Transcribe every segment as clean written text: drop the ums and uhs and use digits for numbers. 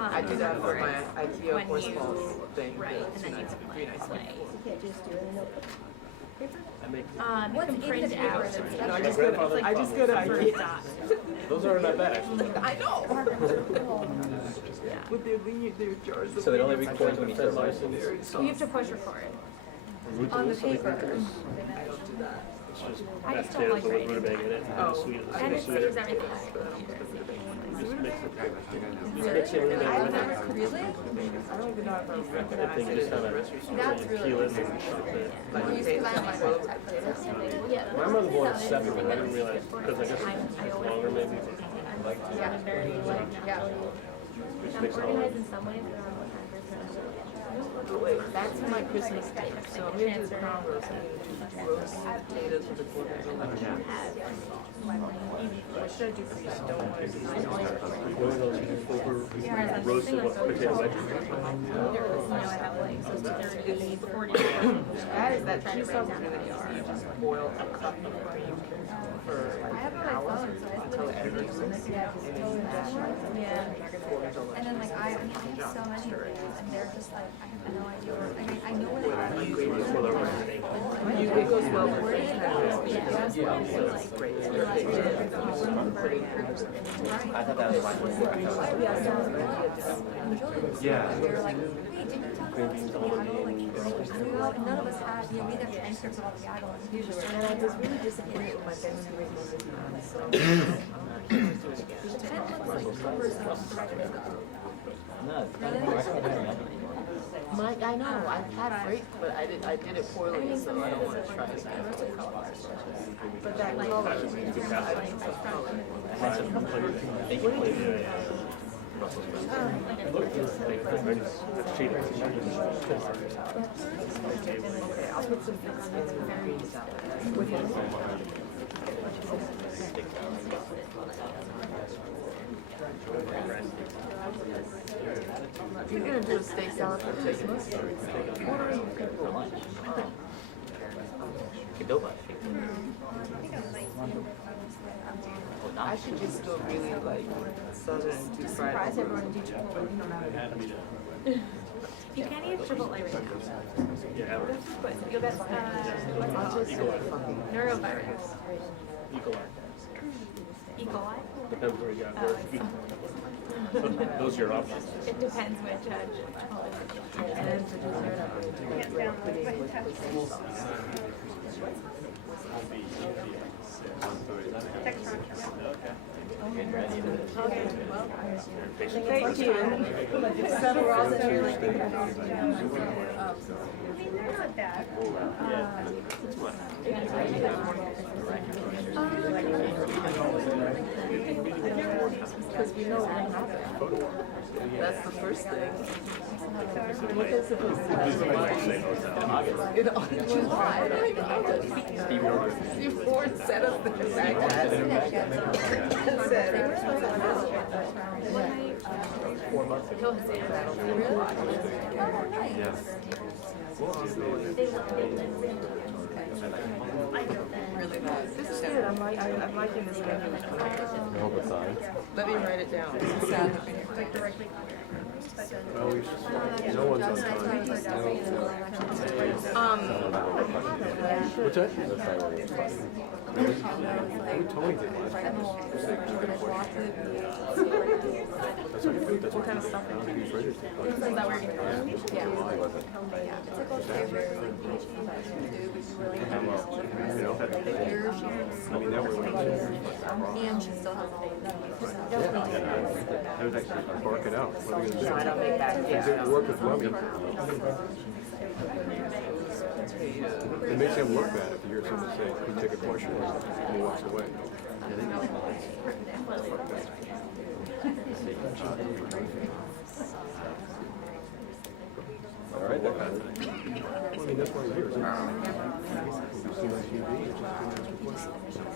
I do that for my IKEA horse balls thing. Right, and then you Three nights play. before. You can't just do it in a notebook. Paper? You can print out. No, I just go to IKEA. Those are not bad, actually. I know. With their lenient, their jars. So they'd only be coins when you said license. You have to push record. On the paper. I don't do that. It's just I just mashed don't like potatoes, writing. rutabaga in it, and the sweet. And it saves everything. Just mix it. Just mix it in there. I Really? don't even know if I recognize I think it you just as a kind of grocery store. That's really peel it and chop it. Like Well, you potatoes, see, I like boiled type potatoes. Yeah. My mother bought it separate, but I didn't realize, because I guess it's longer maybe. Yeah, very like Yeah. Just I'm mix it all organized in. in some ways, but I'm not Wait, back to my Christmas cake. So I'm gonna do the crown roast. I'm gonna do roast potatoes with a quarter of a lemon. What should I do for you? Don't want to do One of those over roasted potato wedges. That is that cheese sauce is really easy. You just boil a cup of cream for like an hour until it everything's and then you mash it. And then like I have so many things and they're just like I have no idea where I know where they are. It goes well with the so it's great. I thought that was fine. Yeah. They're like, wait, didn't you tell us to Seattle? Like, and none of us had, we have transcripts of all the Seattle and we just And I was really disappointed with my Thanksgiving moment. So it looks like covers of the record. Mike, I know, I've had break, but I did it poorly, so I don't want to try it again. But that color, I think it's color. Okay, I'll put some greens out with him. You're gonna do a steak salad for Christmas? What are you cooking for lunch? I should just go really like southern to fried. Surprise everyone and do Chipotle. You can't eat Chipotle right now. Yeah, But you'll get what's neurovirus. E. coli. E. coli? Depends where you got. Those are your options. It depends which And then for dessert, I'm going to do like bread pudding with pudding sauce. Thank you. Settle Ross and you're like, They're not bad. because we know what happened. That's the first thing. What is supposed to happen? In July. I don't even know this. Steve Ford sent us the Baghdad. Said, 4 months ago. really nice. This is good. I'm liking this menu. Let me write it down. like directly. No one's on time. What's that? Tony did last time. What kind of stuff? Is that where you're going? Yeah. It's like all favorite like beach cheese we do, but you really have to I mean, that was and she still has all the I would actually bark it out. What are we No, I gonna don't make that. do? Yeah. It work with mommy. It makes him look bad if you hear someone say, he take a portion and he walks away. All right, that kind of thing. Well, I mean, that's why you're here, isn't it? You see on TV, it's just been asked for questions.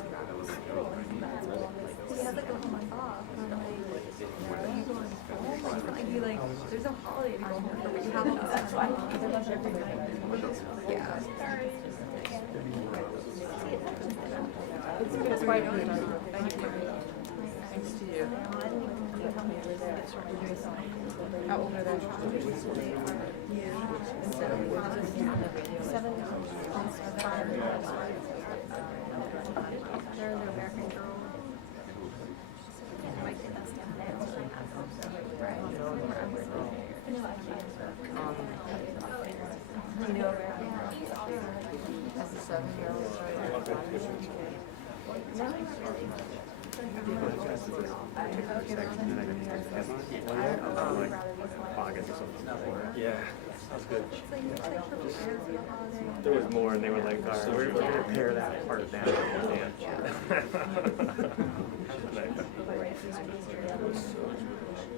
we have like a whole month off. And I'm like, are you going home? Like, you like, there's no holiday to go home for, but you have to. That's why I love every night. Yeah. It's quite good. Thank you. Thanks to you. Out over there. Instead of 7 They're the American Girl. You know American Girl? As a 7-year-old started August or something. Yeah, that's good. It's like prepared for the holiday. There was more, and they were like, all right, we're going to pare that part down.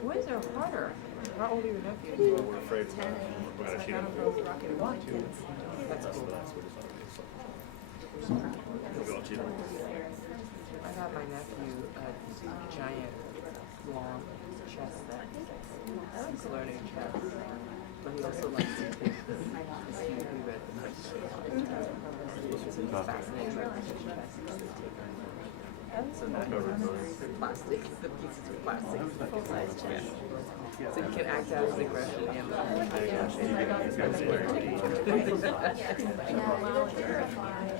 Boys are harder. How old are your nephews? Well, we're afraid we're going to shoot them. That's cool. We'll go cheat them. I got my nephew a giant, long chess set. He's learning chess, but he also likes to take this. He read the He's fascinated by chess. So that plastic, the pieces of plastic, full-size chess. So you can act out his aggression and Yeah,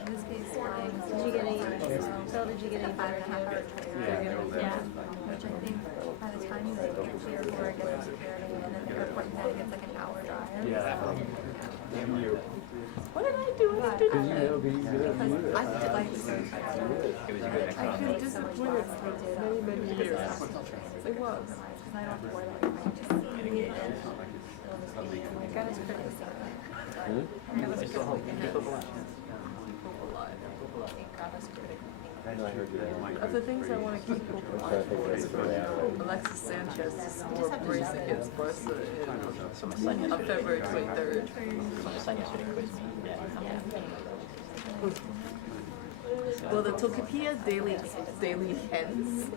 in this case, did you get any, Phil, did you get any 5.5 hour training? Yeah. Which I think by the time you like get to your floor, get to security, and then the airport kind of gets like an hour drive. Yeah. what did I do? I did I did like to search. I've been disappointed for many, many years. It was. I don't wear that. I just needed it. My gut is pretty sick. That was a good weekend. Of the things I want to keep hope alive for is for Alexis Sanchez to score a brace against Barca on February 23rd. Well, the Tocopilla Daily Hens.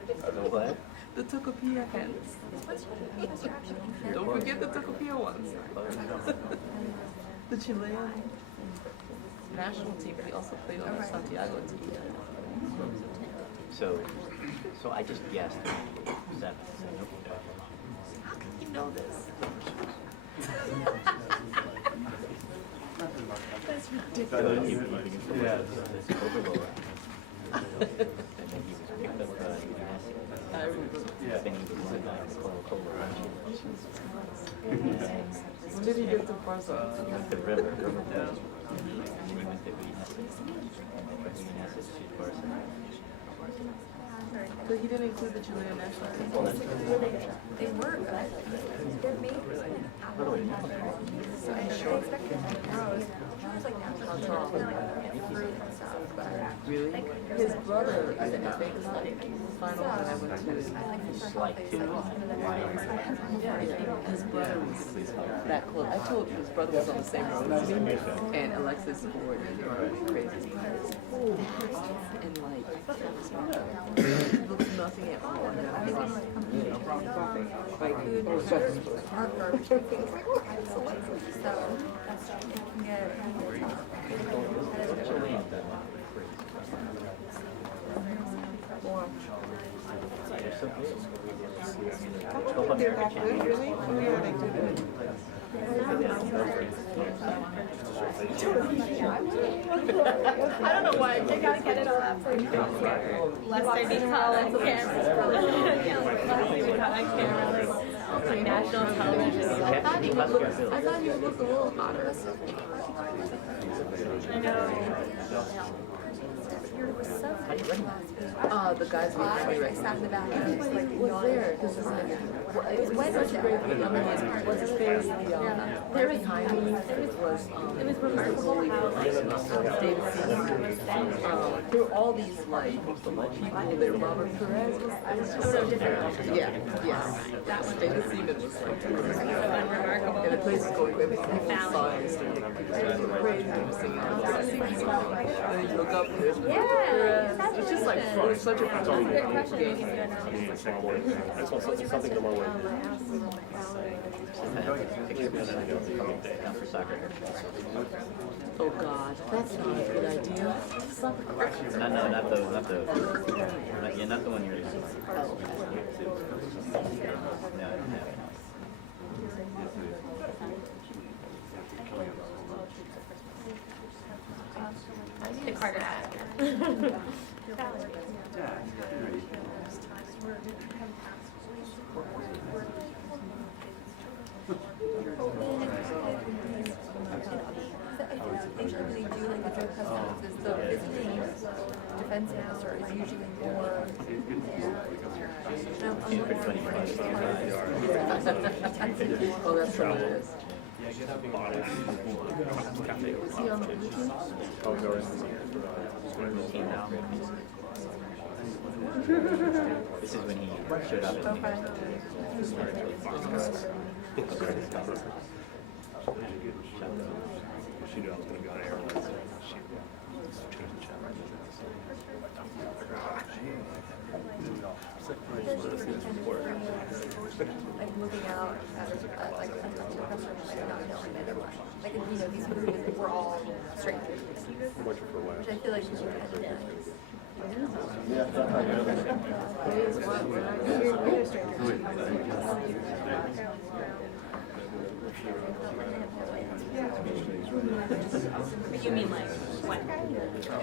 What? The Tocopilla Hens. Don't forget the Tocopilla ones. The Chilean national team. He also played on the Santiago team. So I just guessed 7. How can you know this? That's ridiculous. Yeah, it's overload. And then he was picked up I remember. I think he was one night Coca-Cola. When did he get to Barca? The river. He went to But he didn't include the Chilean national team. They were good. They're made for like apple and so they expected to be gross. She was like natural sugar and like fruit and stuff. But Really? His brother is in the fake final that I went to. I like it for healthy, so I use some of the Yeah. His brother was that close. I told you his brother was on the same road as me, and Alexis scored crazy. And like, looks nothing at all. Like, heartburn. So you can get they're that good, really? Oh yeah, they do. I don't know why. I gotta get it all up for you. Lest I be caught on camera. Lest I be caught on camera. Like national television. I thought he would look a little hotter. I know. The guys with the I sat in the back and just like was there because it's like it's such a great thing. I mean, what's his face? There behind me was remarkable how David Seaman. There were all these like people there. Robert Perez was yeah, yes. That was David Seaman was like remarkable. And the place was going crazy. People saw him singing. People were crazy. He was singing. And then you look up and there's Robert Perez. It's just like fun. It's such a fun game. That's also something to lower. For soccer. Oh God, that's not a good idea. No, not the one you're using. No, I don't have it. The Carter hat. Usually when they do like the drug customs is the visiting defense minister is usually more. For 25. Oh, that's what it is. Is he on the Bluetooth? Oh, he's already team now. This is when he showed up and started to She knew I was going to be on air. Like moving out as like a professor, like not knowing anyone. Like you know these people who we're all strangers, which I feel like is kind of nice. But you mean like what? I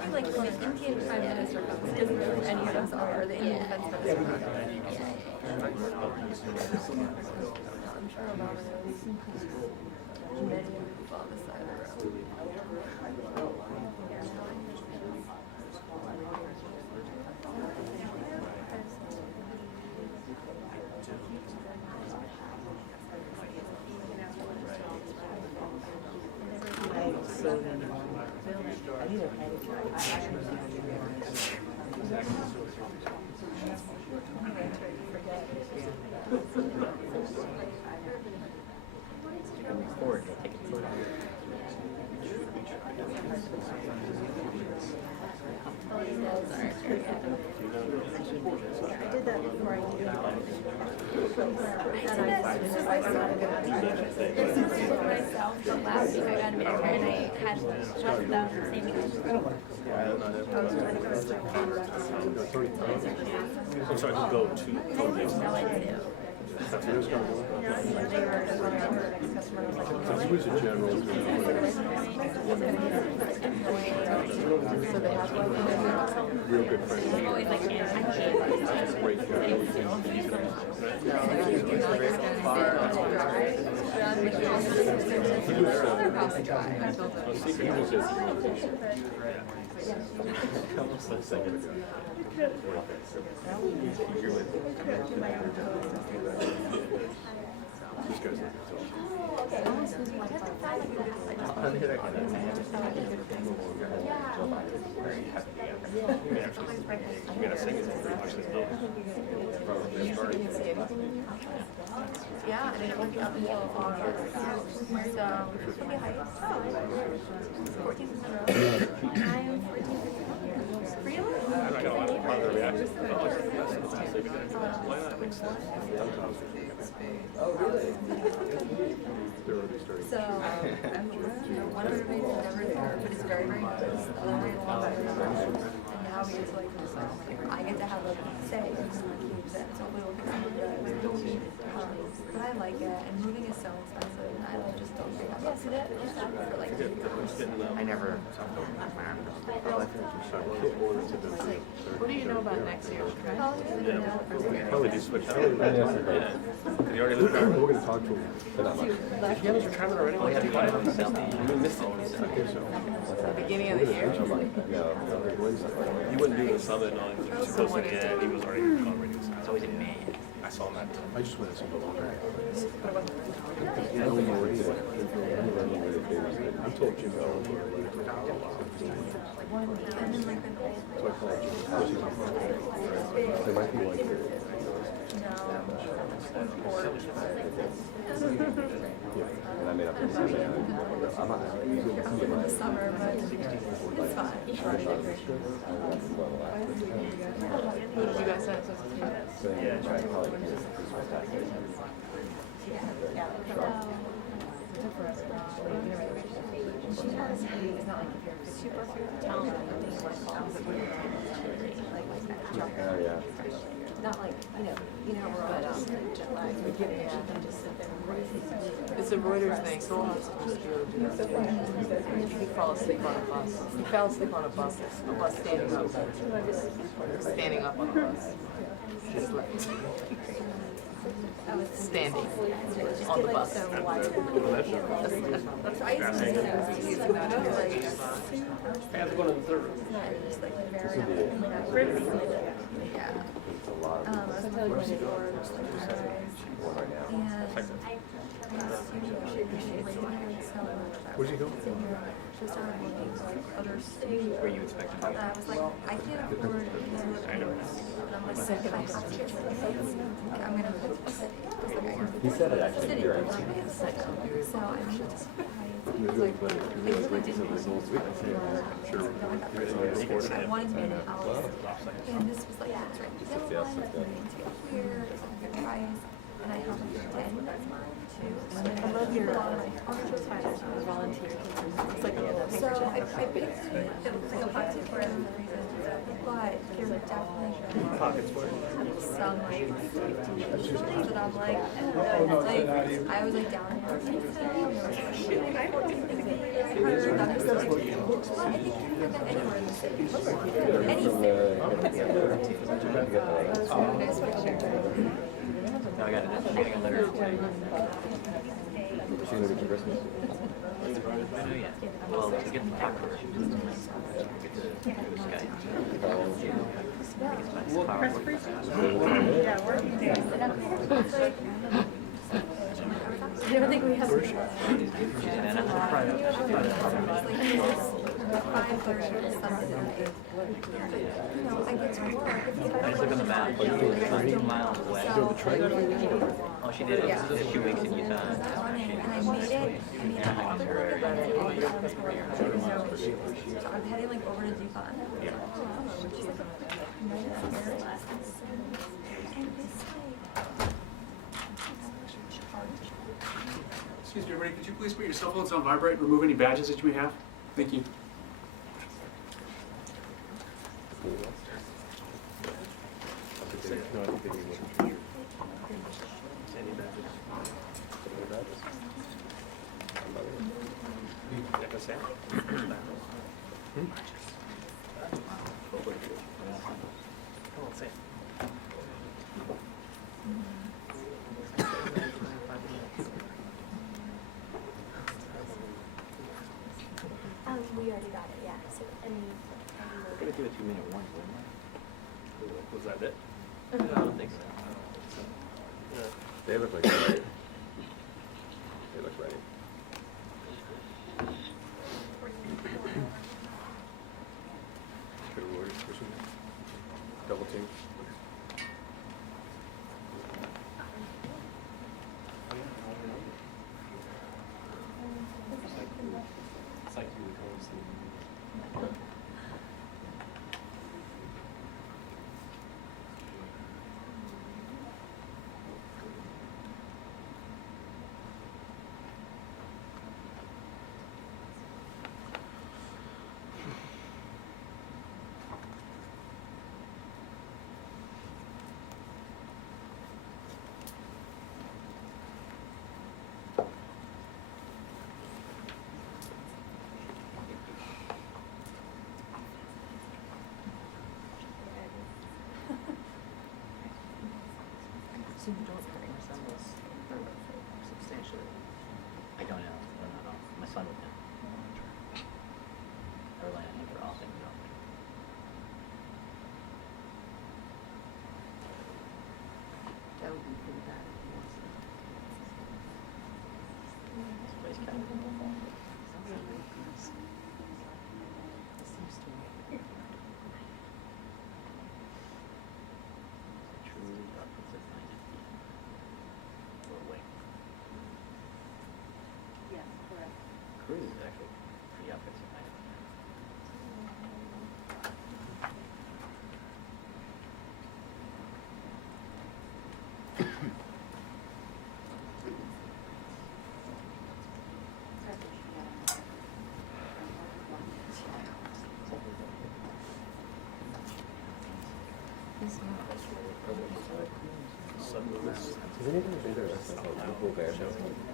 think like when the Indian Prime Minister comes, because any of us are, or the Indian Defense Minister comes. I'm sure Obama knows many people on this side of the room. forward, take it forward. I did that before I did it. Myself from last week, I got a minute and I had shot without saving it. I'm sorry, to go to. No idea. He was a general. Real good friend. I'm always like, I can't. Great He was just. Almost like a second ago. This guy's like Yeah, and it went uphill on so pretty high. 14th in a row. I am 14th. Really? I got a lot of reactions. Why not next time? They're already starting. So, one of the reasons never there, but it's very, very good. The other way along and now we get to like, just like, I get to have a say in so we'll get some of the, but I like it, and moving is so expensive, and I just don't think I'm yeah, see that? For like, I never. What do you know about next year? Probably do switch. You already lived there. We're going to talk to him. Did he have his retirement already? Oh, yeah, he wanted himself. You missed it. Okay, so. Beginning of the year. He wouldn't do the summit on he was supposed to get. He was already on radio. It's always in May. I saw him that. I just went to some of I'm told Jim Bell. So I called Jim. They might be like and I made up I'm not in the summer, but it's fine. What did you guys have? Yeah, try to call it. Not like, we're all lag. We can't just sit there and write. It's a Reuters thing, so we'll have to just be able to do that. He fell asleep on a bus. He fell asleep on a bus standing up. Standing up on a bus. He slept. Standing on the bus. So I used to use that like I have to go to the third room. just like very yeah. It's a lot of I was telling you before, one right now. Where'd you go? Just started looking for like other states. Were you expecting? I was like, I can't afford to do it. And I'm like, if I have to get to the city, I'm gonna pick the city. He said it actually City, here. so I mean, it's like, it really didn't Sure. I wanted to be in a house, and this was like, it's right in the middle line, it's going to get clear, it's like a good price, and I have like 10 that's mine too. I love your volunteer. It's like, yeah, that's So I picked it, it looks like a pocket for every reason, but there were definitely Pockets for it. some like that I'm like, I was like down here. Anywhere in the city. Any city. No, I got it. I got a letter. She's gonna be for Christmas. Well, to get the talk to her, get to this guy. Yeah, we're I don't think we have. She's in Anna. 5:30 Sunday night. You know, I get to work. I just look on the map. She's 13 miles away. Oh, she did it. This is a few weeks in Utah. And I made it. I made it all the way to Wednesday. So I'm heading like over to Yukon. Which is like Excuse me, everybody, could you please put your cell phones on vibrate and remove any badges that you may have? Thank you. No, I don't think we will. Any badges? FSA? We already got it, yeah. So, We're gonna do a 2-minute one, wouldn't Was that it? we? I don't think so. They look like they're ready. They look ready. Good word, pushing. Double team. So you don't resemble us substantially. I don't know. My son would know. I rely on him for all things. That would be pretty bad if he wants to. This place kind of It seems to me. truly opposite find it. Or wait. Yeah, correct. Cruise is actually pretty opposite find it. Is anything bigger than this? Local bear show?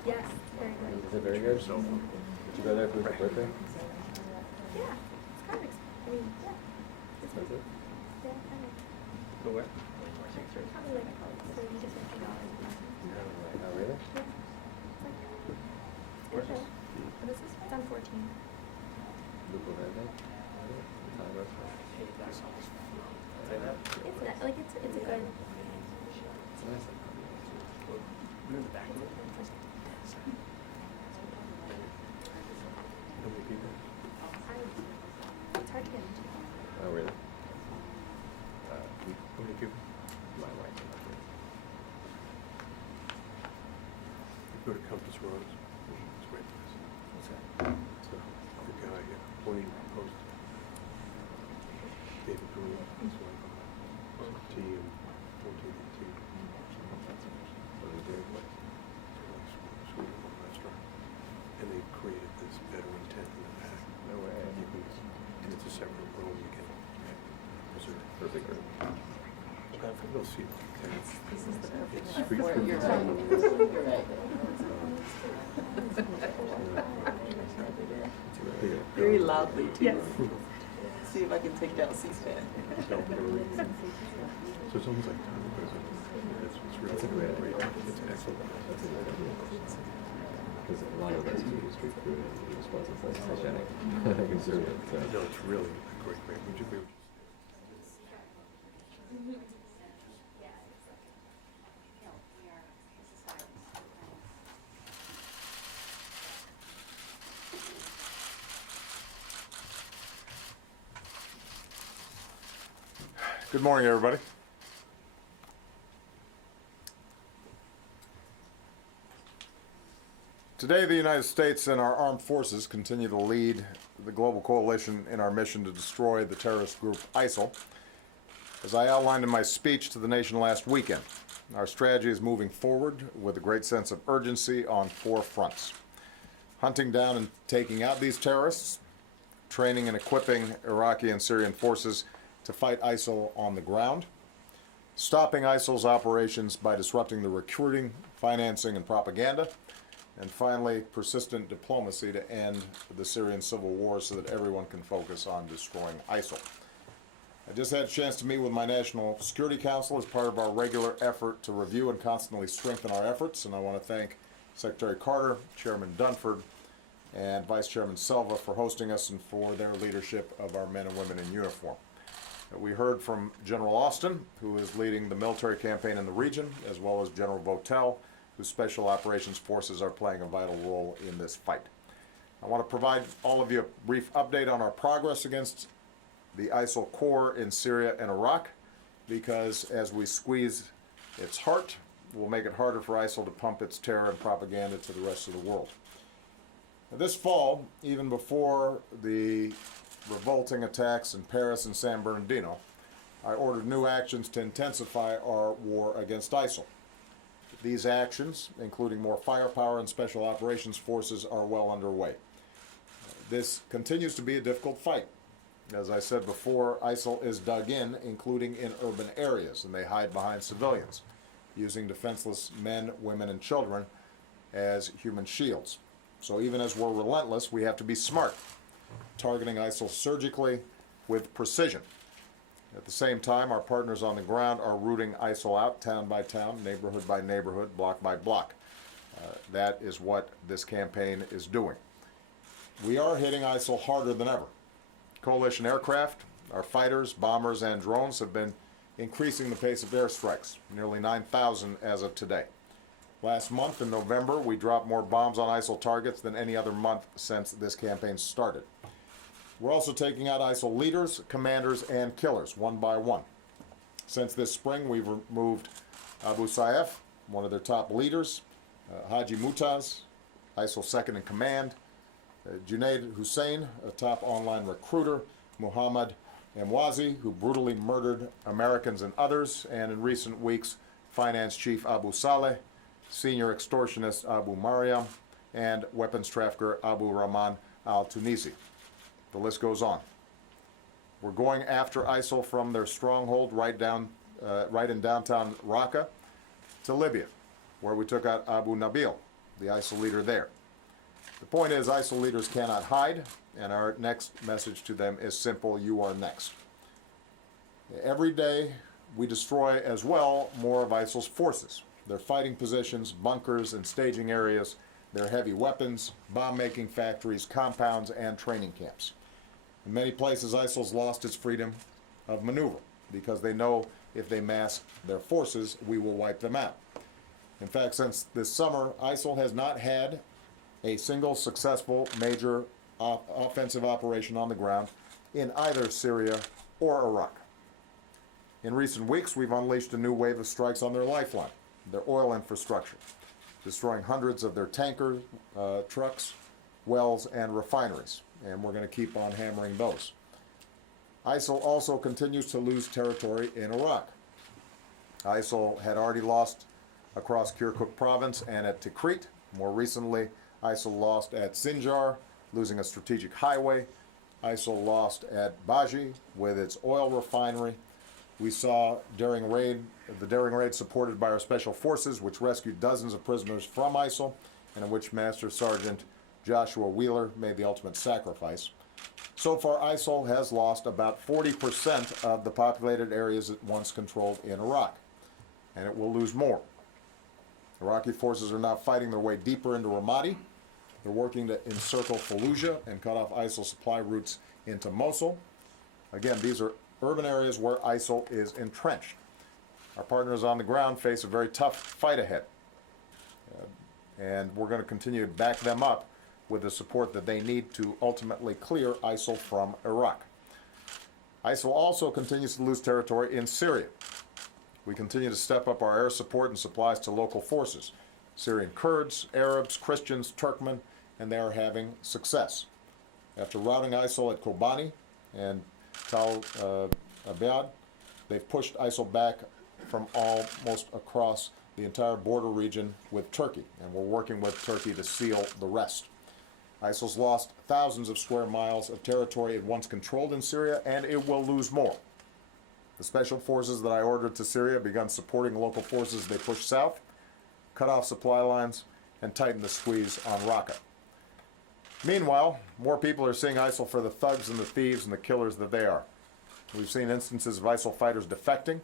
Yes, very good. Is it very good? Did you go there for your birthday? Yeah, it's kind of, I mean, yeah. It's good. Expensive? Yeah, kind of. Go where? Probably like $30 to $50. Oh, really? Yeah. It's good. What is this? It's on 14. Local verde? Italian restaurant? Say that? It's a good. It's nice. How many people? It's hard to get into. Oh, really? How many people? My wife and my kids. Go to Compass Rose. It's a great place. What's that? So, the guy, Plain Post, David Grew, his wife, tea and 14 and tea. What is it doing? It's a really sweet little restaurant. And they created this veteran tent in the back. No way. You can, and it's a separate room you can reserve. Perfect group. You'll see it. This is the perfect It's street for food. your time. You're right. Very loudly too. Yes. See if I can take down C-SPAN. So it's almost like time president. It's really That's a great idea. It's excellent. That's a great idea. Because a lot of us do street food and it's wasn't like hygienic. Conservative. So. No, it's really a great. Would you be? Good morning, everybody. Today, the United States and our armed forces continue to lead the global coalition in our mission to destroy the terrorist group ISIL. As I outlined in my speech to the nation last weekend, our strategy is moving forward with a great sense of urgency on 4 fronts. Hunting down and taking out these terrorists, training and equipping Iraqi and Syrian forces to fight ISIL on the ground, stopping ISIL's operations by disrupting the recruiting, financing, and propaganda, and finally, persistent diplomacy to end the Syrian civil war so that everyone can focus on destroying ISIL. I just had a chance to meet with my National Security Council as part of our regular effort to review and constantly strengthen our efforts, and I want to thank Secretary Carter, Chairman Dunford, and Vice Chairman Selva for hosting us and for their leadership of our men and women in uniform. We heard from General Austin, who is leading the military campaign in the region, as well as General Votel, whose special operations forces are playing a vital role in this fight. I want to provide all of you a brief update on our progress against the ISIL core in Syria and Iraq, because as we squeeze its heart, we'll make it harder for ISIL to pump its terror and propaganda to the rest of the world. Now, this fall, even before the revolting attacks in Paris and San Bernardino, I ordered new actions to intensify our war against ISIL. These actions, including more firepower and special operations forces, are well underway. This continues to be a difficult fight. As I said before, ISIL is dug in, including in urban areas, and they hide behind civilians, using defenseless men, women, and children as human shields. So even as we're relentless, we have to be smart, targeting ISIL surgically with precision. At the same time, our partners on the ground are rooting ISIL out town by town, neighborhood by neighborhood, block by block. That is what this campaign is doing. We are hitting ISIL harder than ever. Coalition aircraft, our fighters, bombers, and drones have been increasing the pace of airstrikes, nearly 9,000 as of today. Last month, in November, we dropped more bombs on ISIL targets than any other month since this campaign started. We're also taking out ISIL leaders, commanders, and killers, one by one. Since this spring, we've removed Abu Sayyaf, one of their top leaders, Haji Mutaz, ISIL second in command, Junaid Hussein, a top online recruiter, Muhammad Emwazi, who brutally murdered Americans and others, and in recent weeks, finance chief Abu Saleh, senior extortionist Abu Mariam, and weapons trafficker Abu Rahman al-Tunisi. The list goes on. We're going after ISIL from their stronghold right in downtown Raqqa, to Libya, where we took out Abu Nabil, the ISIL leader there. The point is, ISIL leaders cannot hide, and our next message to them is simple: you are next. Every day, we destroy as well more of ISIL's forces. Their fighting positions, bunkers, and staging areas, their heavy weapons, bomb-making factories, compounds, and training camps. In many places, ISIL's lost its freedom of maneuver because they know if they mass their forces, we will wipe them out. In fact, since this summer, ISIL has not had a single successful major offensive operation on the ground in either Syria or Iraq. In recent weeks, we've unleashed a new wave of strikes on their lifeline, their oil infrastructure, destroying hundreds of their tanker trucks, wells, and refineries, and we're going to keep on hammering those. ISIL also continues to lose territory in Iraq. ISIL had already lost across Kirkuk province and at Tikrit. More recently, ISIL lost at Sinjar, losing a strategic highway. ISIL lost at Baji with its oil refinery. We saw the daring raid supported by our special forces, which rescued dozens of prisoners from ISIL, and in which Master Sergeant Joshua Wheeler made the ultimate sacrifice. So far, ISIL has lost about 40% of the populated areas it once controlled in Iraq, and it will lose more. Iraqi forces are now fighting their way deeper into Ramadi. They're working to encircle Fallujah and cut off ISIL supply routes into Mosul. Again, these are urban areas where ISIL is entrenched. Our partners on the ground face a very tough fight ahead, and we're going to continue to back them up with the support that they need to ultimately clear ISIL from Iraq. ISIL also continues to lose territory in Syria. We continue to step up our air support and supplies to local forces, Syrian Kurds, Arabs, Christians, Turkmen, and they are having success. After routing ISIL at Kobani and Tal Abyad, they've pushed ISIL back from almost across the entire border region with Turkey, and we're working with Turkey to seal the rest. ISIL's lost thousands of square miles of territory it once controlled in Syria, and it will lose more. The special forces that I ordered to Syria begun supporting local forces they pushed south, cut off supply lines, and tightened the squeeze on Raqqa. Meanwhile, more people are seeing ISIL for the thugs and the thieves and the killers that they are. We've seen instances of ISIL fighters defecting.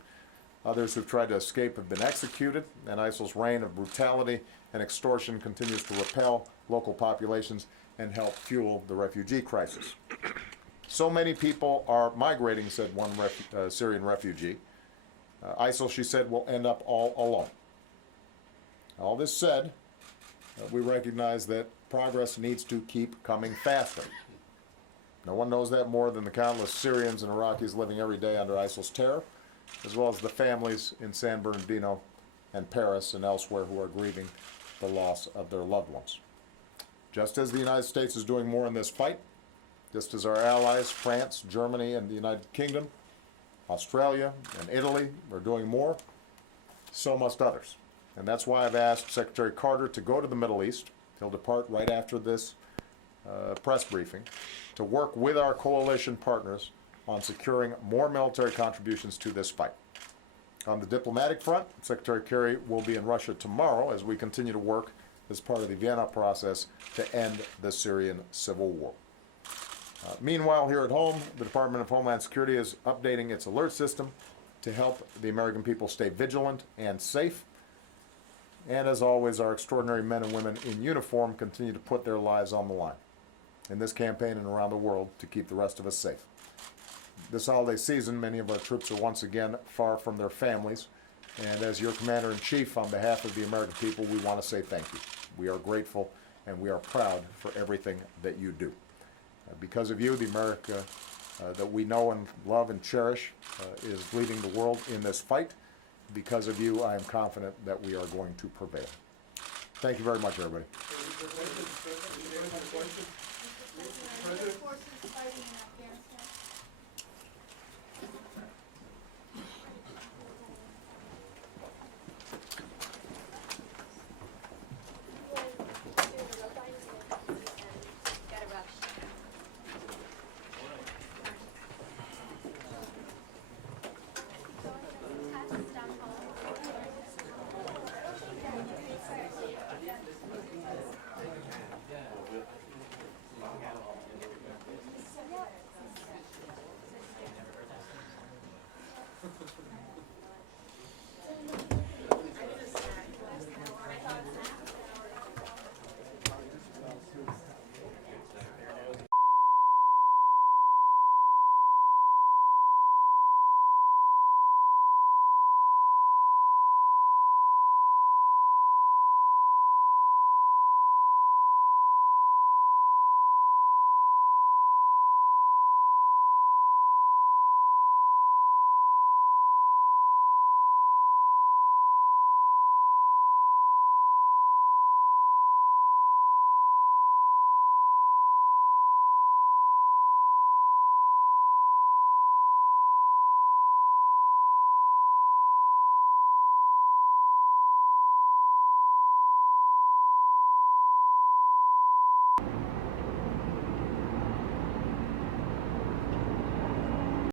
Others who've tried to escape have been executed, and ISIL's reign of brutality and extortion continues to repel local populations and help fuel the refugee crisis. So many people are migrating, said one Syrian refugee. ISIL, she said, will end up all alone. All this said, we recognize that progress needs to keep coming faster. No one knows that more than the countless Syrians and Iraqis living every day under ISIL's terror, as well as the families in San Bernardino and Paris and elsewhere who are grieving the loss of their loved ones. Just as the United States is doing more in this fight, just as our allies, France, Germany, and the United Kingdom, Australia, and Italy are doing more, so must others. And that's why I've asked Secretary Carter to go to the Middle East. He'll depart right after this press briefing to work with our coalition partners on securing more military contributions to this fight. On the diplomatic front, Secretary Kerry will be in Russia tomorrow as we continue to work as part of the Vienna process to end the Syrian civil war. Meanwhile, here at home, the Department of Homeland Security is updating its alert system to help the American people stay vigilant and safe. And as always, our extraordinary men and women in uniform continue to put their lives on the line in this campaign and around the world to keep the rest of us safe. This holiday season, many of our troops are once again far from their families. And as your Commander-in-Chief, on behalf of the American people, we want to say thank you. We are grateful and we are proud for everything that you do. Because of you, the America that we know and love and cherish is leading the world in this fight. Because of you, I am confident that we are going to prevail. Thank you very much, everybody. Forces fighting in Afghanistan.